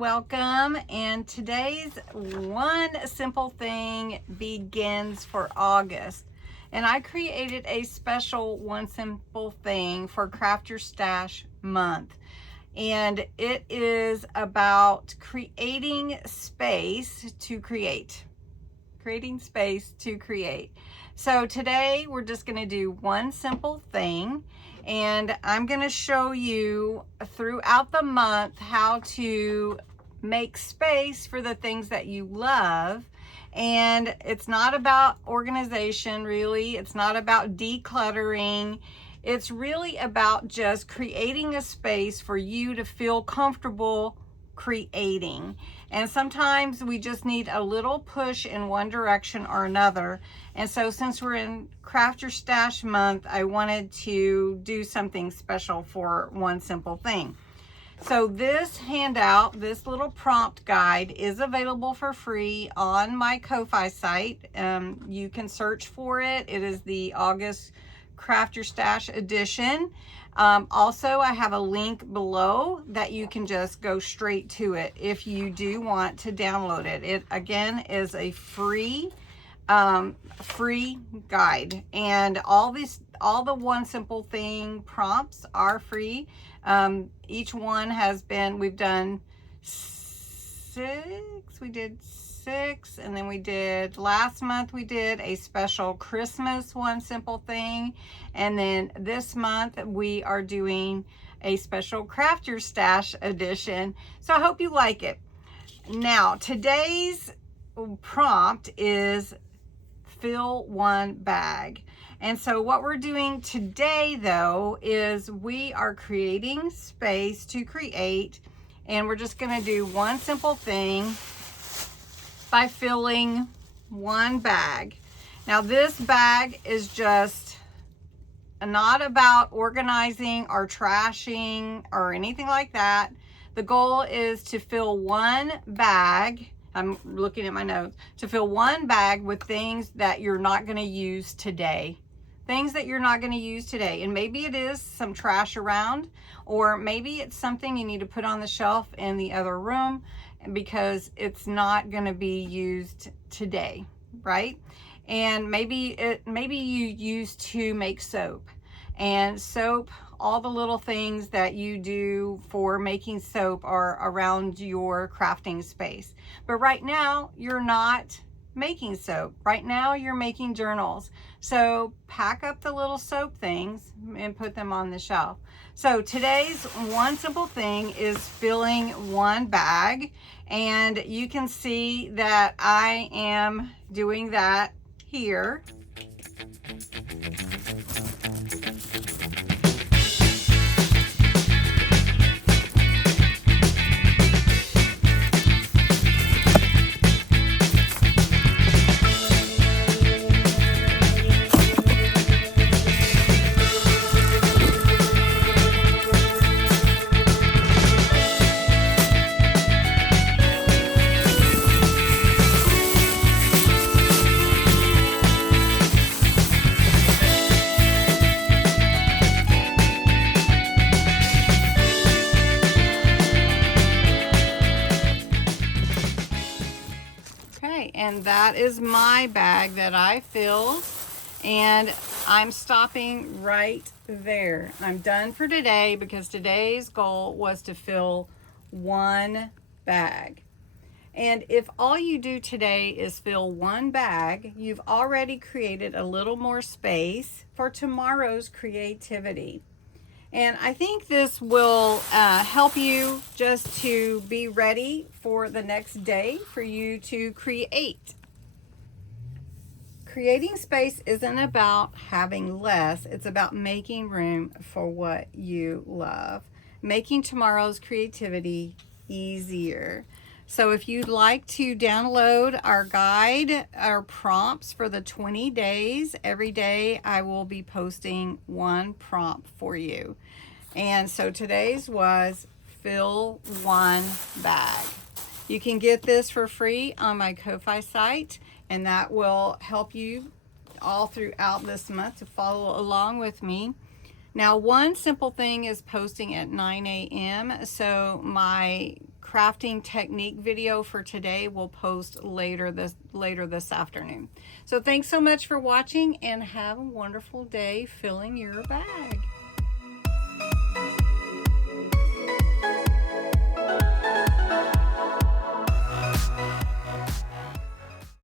welcome. And today's one simple thing begins for August. And I created a special one simple thing for Craft Your Stash month. And it is about creating space to create. Creating space to create. So today we're just going to do one simple thing, and I'm going to show you throughout the month how to make space for the things that you love. And it's not about organization, really. It's not about decluttering. It's really about just creating a space for you to feel comfortable creating. And sometimes we just need a little push in one direction or another. And so since we're in Craft Your Stash month, I wanted to do something special for one simple thing. So this handout, this little prompt guide, is available for free on my Ko-Fi site. You can search for it. It is the August Craft Your Stash edition. Also, I have a link below that you can just go straight to it if you do want to download it. It again is a free guide, and all the one simple thing prompts are free. Each one has been, we've done six, we did six, and then we did last month, we did a special Christmas one simple thing, and then this month we are doing a special Craft Your Stash edition. So I hope you like it. Now today's prompt is fill one bag. And so what we're doing today though is we are creating space to create, and we're just going to do one simple thing by filling one bag. Now this bag is just not about organizing or trashing or anything like that. The goal is to fill one bag. I'm looking at my notes. To fill one bag with things that you're not going to use today. Things that you're not going to use today. And maybe it is some trash around, or maybe it's something you need to put on the shelf in the other room because it's not going to be used today, right? And maybe you used to make soap, and soap, all the little things that you do for making soap are around your crafting space. But right now you're not making soap. Right now you're making journals. So pack up the little soap things and put them on the shelf. So today's one simple thing is filling one bag, and you can see that I am doing that here. And that is my bag that I filled, and I'm stopping right there. I'm done for today because today's goal was to fill one bag. And if all you do today is fill one bag, you've already created a little more space for tomorrow's creativity. And I think this will help you just to be ready for the next day for you to create. Creating space isn't about having less, it's about making room for what you love, making tomorrow's creativity easier. So if you'd like to download our guide, our prompts for the 20 days, every day I will be posting one prompt for you. And so today's was fill one bag. You can get this for free on my Ko-Fi site, and that will help you all throughout this month to follow along with me. Now, one simple thing is posting at 9 a.m. So my crafting technique video for today we'll post later this afternoon. So thanks so much for watching, and have a wonderful day filling your bag.